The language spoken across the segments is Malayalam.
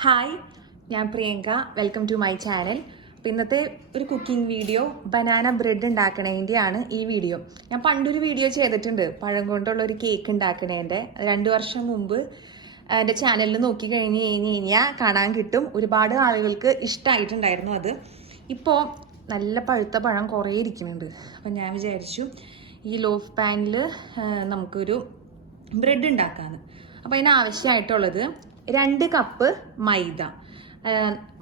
ഹായ്, ഞാൻ Priyanka. Welcome to my channel. അപ്പോൾ ഇന്നത്തെ ഒരു കുക്കിംഗ് വീഡിയോ ബനാന ബ്രെഡ് ഉണ്ടാക്കണേൻ്റെയാണ് ഈ വീഡിയോ. ഞാൻ പണ്ടൊരു വീഡിയോ ചെയ്തിട്ടുണ്ട് പഴം കൊണ്ടുള്ള ഒരു കേക്ക് ഉണ്ടാക്കണേൻ്റെ. 2 വർഷം മുമ്പ് എൻ്റെ ചാനലിൽ നോക്കി കഴിഞ്ഞാൽ കാണാൻ കിട്ടും. ഒരുപാട് ആളുകൾക്ക് ഇഷ്ടമായിട്ടുണ്ടായിരുന്നു അത്. ഇപ്പോൾ നല്ല പഴുത്ത പഴം കുറേ ഇരിക്കുന്നുണ്ട്. അപ്പം ഞാൻ വിചാരിച്ചു ഈ ലോഫ് പാനിൽ നമുക്കൊരു ബ്രെഡ് ഉണ്ടാക്കാമെന്ന്. അപ്പോൾ അതിന് ആവശ്യമായിട്ടുള്ളത് 2 കപ്പ്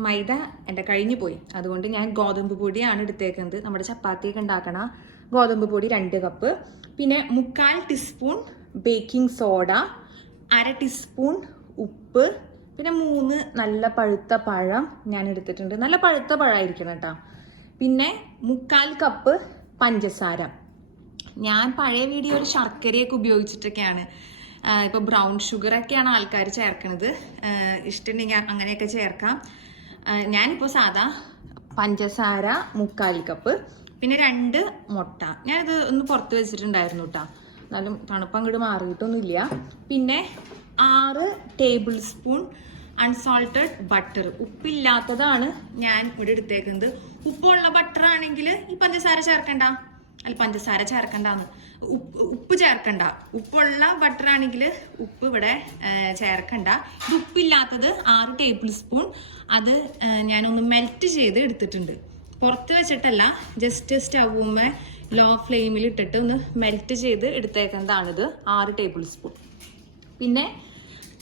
മൈദ എൻ്റെ കഴിഞ്ഞു പോയി, അതുകൊണ്ട് ഞാൻ ഗോതമ്പ് പൊടിയാണ് എടുത്തേക്കുന്നത്. നമ്മുടെ ചപ്പാത്തിയൊക്കെ ഉണ്ടാക്കണ ഗോതമ്പ് പൊടി 2 കപ്പ്, പിന്നെ 1/4 ടീസ്പൂൺ ബേക്കിംഗ് സോഡ, 1/2 ടീസ്പൂൺ ഉപ്പ്, പിന്നെ 3 നല്ല പഴുത്ത പഴം ഞാൻ എടുത്തിട്ടുണ്ട്. നല്ല പഴുത്ത പഴമായിരിക്കണം കേട്ടോ. പിന്നെ 1/4 കപ്പ് പഞ്ചസാര. ഞാൻ പഴയ വീഡിയോയിൽ ശർക്കരയൊക്കെ ഉപയോഗിച്ചിട്ടൊക്കെയാണ്. ഇപ്പോൾ ബ്രൗൺ ഷുഗറൊക്കെയാണ് ആൾക്കാർ ചേർക്കണത്. ഇഷ്ടമുണ്ടെങ്കിൽ അങ്ങനെയൊക്കെ ചേർക്കാം. ഞാനിപ്പോൾ സാധാ പഞ്ചസാര 1/4 കപ്പ്, പിന്നെ 2 മുട്ട. ഞാനിത് ഒന്ന് പുറത്ത് വെച്ചിട്ടുണ്ടായിരുന്നു കേട്ടോ, എന്നാലും തണുപ്പ് അങ്ങോട്ട് മാറിയിട്ടൊന്നുമില്ല. പിന്നെ 6 ടേബിൾ സ്പൂൺ അൺസോൾട്ടഡ് ബട്ടർ. ഉപ്പില്ലാത്തതാണ് ഞാൻ ഇവിടെ എടുത്തേക്കുന്നത്. ഉപ്പുള്ള ബട്ടർ ആണെങ്കിൽ ഈ പഞ്ചസാര ചേർക്കണ്ട, പഞ്ചസാര ചേർക്കണ്ടെന്ന്, ഉപ്പ് ചേർക്കണ്ട. ഉപ്പുള്ള ബട്ടർ ആണെങ്കിൽ ഉപ്പ് ഇവിടെ ചേർക്കണ്ട. ഇത് ഉപ്പില്ലാത്തത് 6 ടേബിൾ സ്പൂൺ. അത് ഞാനൊന്ന് മെൽറ്റ് ചെയ്ത് എടുത്തിട്ടുണ്ട്. പുറത്ത് വെച്ചിട്ടല്ല, ജസ്റ്റ് സ്റ്റൗമ്മേ ലോ ഫ്ലെയിമിൽ ഇട്ടിട്ട് ഒന്ന് മെൽറ്റ് ചെയ്ത് എടുത്തേക്കുന്നതാണിത്. 6 ടേബിൾ സ്പൂൺ. പിന്നെ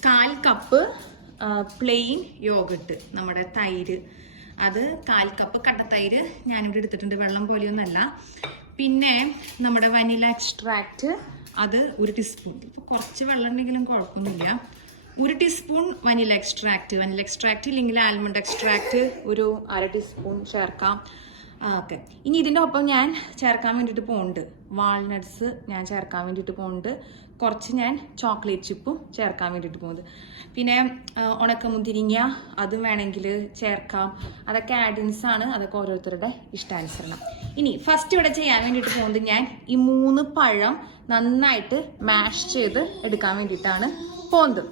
1/4 കപ്പ് പ്ലെയിൻ യോഗട്ട്, നമ്മുടെ തൈര്. അത് 1/4 കപ്പ് കട്ടത്തൈര് ഞാനിവിടെ എടുത്തിട്ടുണ്ട്, വെള്ളം പോലെയൊന്നുമല്ല. പിന്നെ നമ്മുടെ വനില എക്സ്ട്രാക്റ്റ്, അത് 1 ടീസ്പൂൺ. ഇപ്പോൾ കുറച്ച് വെള്ളം ഉണ്ടെങ്കിലും കുഴപ്പമൊന്നുമില്ല. 1 ടീസ്പൂൺ വനില എക്സ്ട്രാക്റ്റ് ഇല്ലെങ്കിൽ ആൽമണ്ട് എക്സ്ട്രാക്റ്റ് ഒരു 1/2 ടീസ്പൂൺ ചേർക്കാം. ഓക്കെ. ഇനി ഇതിൻ്റെ ഒപ്പം ഞാൻ ചേർക്കാൻ വേണ്ടിയിട്ട് പോകുന്നുണ്ട് വാൾനട്ട്സ്. ഞാൻ ചേർക്കാൻ വേണ്ടിയിട്ട് പോകുന്നുണ്ട് കുറച്ച്. ഞാൻ ചോക്ലേറ്റ് ചിപ്പും ചേർക്കാൻ വേണ്ടിയിട്ട് പോകുന്നത്. പിന്നെ ഉണക്കമുന്തിരിങ്ങ, അതും വേണമെങ്കിൽ ചേർക്കാം. അതൊക്കെ ആഡിൻസ് ആണ്, അതൊക്കെ ഓരോരുത്തരുടെ ഇഷ്ടാനുസരണം. ഇനി ഫസ്റ്റ് ഇവിടെ ചെയ്യാൻ വേണ്ടിയിട്ട് പോകുന്നത്, ഞാൻ ഈ 3 പഴം നന്നായിട്ട് മാഷ് ചെയ്ത് എടുക്കാൻ വേണ്ടിയിട്ടാണ് പോകുന്നത്.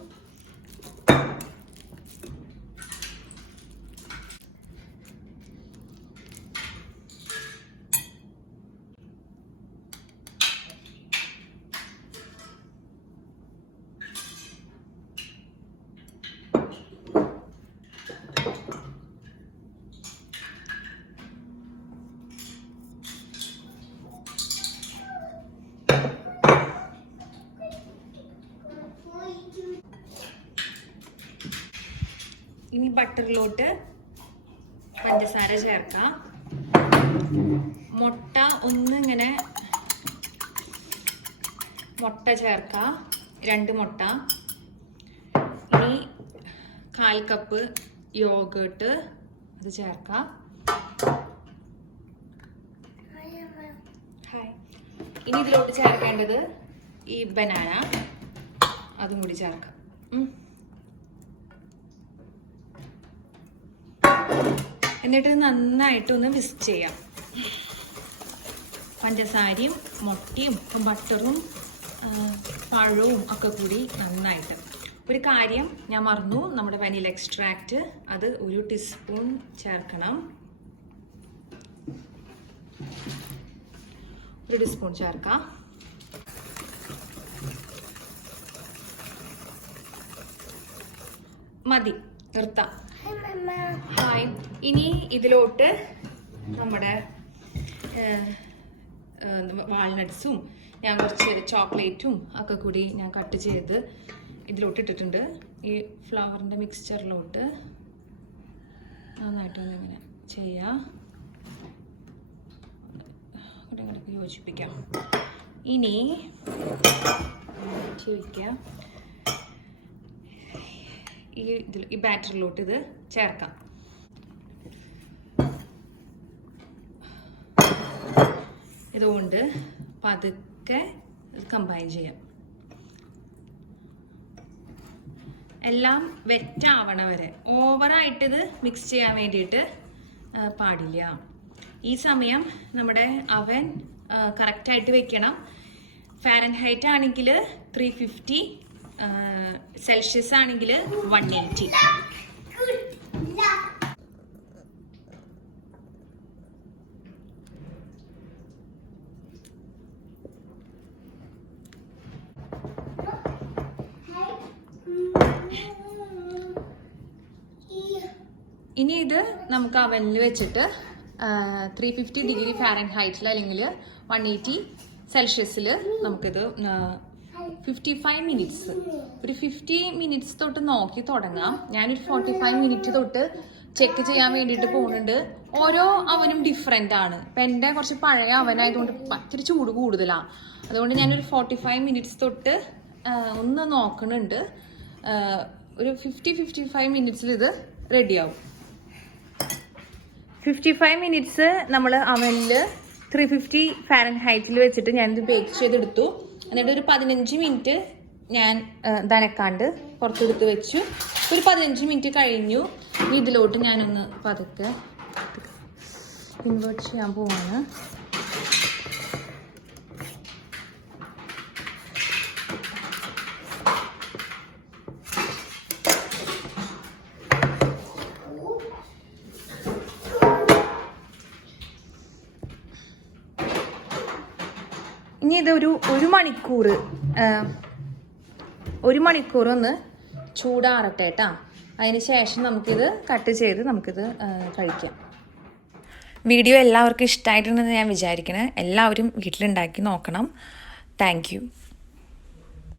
ഇനി ബട്ടറിലോട്ട് പഞ്ചസാര ചേർക്കാം. മുട്ട ഒന്നിങ്ങനെ മുട്ട ചേർക്കാം, 2 മുട്ട. ഇനി 1/4 കപ്പ് യോഗട്ട്, അത് ചേർക്കാം. ഇനി ഇതിലോട്ട് ചേർക്കേണ്ടത് ഈ ബനാന, അതും കൂടി ചേർക്കാം. എന്നിട്ട് നന്നായിട്ടൊന്ന് വിസ്ക് ചെയ്യാം. പഞ്ചസാരയും മുട്ടയും ബട്ടറും പഴവും ഒക്കെ കൂടി നന്നായിട്ട്. ഒരു കാര്യം ഞാൻ മറന്നു, നമ്മുടെ വനില എക്സ്ട്രാക്റ്റ് അത് 1 ടീസ്പൂൺ ചേർക്കണം. 1 ടീസ്പൂൺ ചേർക്കാം. മതി, നിർത്താം. ഹായ്. ഇനി ഇതിലോട്ട് നമ്മുടെ വാൾനട്ട്സും ഞാൻ കുറച്ച് ചോക്ലേറ്റും ഒക്കെ കൂടി ഞാൻ കട്ട് ചെയ്ത് ഇതിലോട്ട് ഇട്ടിട്ടുണ്ട്. ഈ ഫ്ലവറിൻ്റെ മിക്സ്ചറിലോട്ട് നന്നായിട്ടൊന്ന് ഇങ്ങനെ ചെയ്യാം, ഇങ്ങോട്ട് യോജിപ്പിക്കാം. ഇനി വയ്ക്കാം. ഈ ബാറ്ററിലോട്ട് ഇത് ചേർക്കാം. ഇതുകൊണ്ട് പതുക്കെ കമ്പൈൻ ചെയ്യാം. എല്ലാം വെറ്റാവണ വരെ, ഓവറായിട്ടിത് മിക്സ് ചെയ്യാൻ വേണ്ടിയിട്ട് പാടില്ല. ഈ സമയം നമ്മുടെ അവൻ കറക്റ്റായിട്ട് വെക്കണം. ഫാരൻഹൈറ്റ് ആണെങ്കിൽ 350, സെൽഷ്യസ് ആണെങ്കിൽ 180. ഇനി ഇത് നമുക്ക് അവനിൽ വെച്ചിട്ട് 350 ഡിഗ്രി ഫാരൻഹൈറ്റിൽ അല്ലെങ്കിൽ 180 സെൽഷ്യസിൽ നമുക്കിത് 55 മിനിറ്റ്സ്, ഒരു 50 മിനിറ്റ്സ് തൊട്ട് നോക്കി തുടങ്ങാം. ഞാനൊരു 45 മിനിറ്റ് തൊട്ട് ചെക്ക് ചെയ്യാൻ വേണ്ടിയിട്ട് പോകുന്നുണ്ട്. ഓരോ അവനും ഡിഫറെൻ്റ് ആണ്. ഇപ്പം എൻ്റെ കുറച്ച് പഴയ അവനായതുകൊണ്ട് ഇത്തിരി ചൂട് കൂടുതലാണ്. അതുകൊണ്ട് ഞാനൊരു 45 മിനിറ്റ്സ് തൊട്ട് ഒന്ന് നോക്കുന്നുണ്ട്. ഒരു 50-55 മിനിറ്റ്സിൽ ഇത് റെഡിയാവും. 55 മിനിറ്റ്സ് നമ്മൾ അവനിൽ 350 ഫാരൻഹൈറ്റിൽ വെച്ചിട്ട് ഞാനിത് ബേക്ക് ചെയ്തെടുത്തു. എന്നിട്ട് ഒരു 15 മിനിറ്റ് ഞാൻ നനക്കാണ്ട് പുറത്തെടുത്ത് വെച്ചു. ഒരു 15 മിനിറ്റ് കഴിഞ്ഞു. ഇതിലോട്ട് ഞാനൊന്ന് പതുക്കെ ഇൻവേർട്ട് ചെയ്യാൻ പോവാണ്. ഇനി ഇത് ഒരു മണിക്കൂർ ഒന്ന് ചൂടാറട്ടെ കേട്ടോ. അതിന് ശേഷം നമുക്കിത് കട്ട് ചെയ്ത് നമുക്കിത് കഴിക്കാം. വീഡിയോ എല്ലാവർക്കും ഇഷ്ടമായിട്ടുണ്ടെന്ന് ഞാൻ വിചാരിക്കണേ. എല്ലാവരും വീട്ടിലുണ്ടാക്കി നോക്കണം. Thank you.